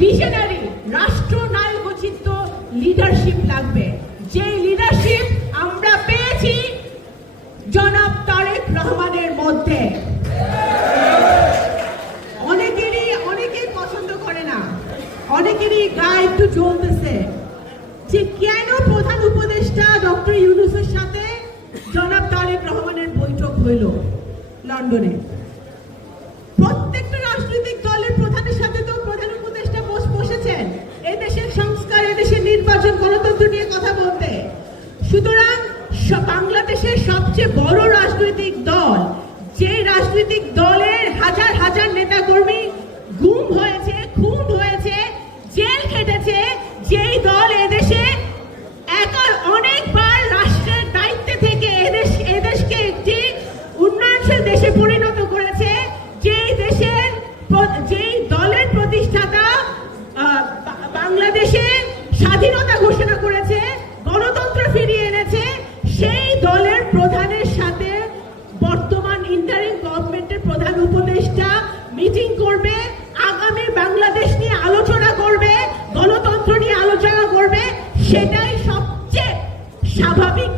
Visionary রাষ্ট্রনায়কোচিত leadership লাগবে, যে leadership আমরা পেয়েছি জনাব তারেক রহমানের মধ্যে। অনেকে পছন্দ করে না, অনেকেরই গায়ে একটু জ্বলতেছে যে কেন প্রধান উপদেষ্টা ডক্টর ইউনূসের সাথে জনাব তারেক রহমানের বৈঠক হইল লন্ডনে। প্রত্যেকটা রাজনৈতিক দলের প্রধানের সাথে তো প্রধান উপদেষ্টা বসেছেন এদেশের সংস্কার, এদেশের নির্বাচন, গণতন্ত্র নিয়ে কথা বলতে। সুতরাং বাংলাদেশের সবচেয়ে বড় রাজনৈতিক দল, যে রাজনৈতিক দলের হাজার হাজার নেতা কর্মী গুম হয়েছে, খুন হয়েছে, জেল খেটেছে, যেই দল এদেশে একার অনেকবার রাষ্ট্রের দায়িত্বে থেকে এদেশকে একটি উন্নয়নশীল দেশে পরিণত করেছে, যেই দলের প্রতিষ্ঠাতা বাংলাদেশে স্বাধীনতা ঘোষণা করেছে, গণতন্ত্র ফিরিয়ে এনেছে, সেই দলের প্রধানের সাথে বর্তমান ইন্টারিম গভর্নমেন্টের প্রধান উপদেষ্টা মিটিং করবে, আগামী বাংলাদেশ নিয়ে আলোচনা করবে, গণতন্ত্র নিয়ে আলোচনা করবে। সেটাই সবচেয়ে স্বাভাবিক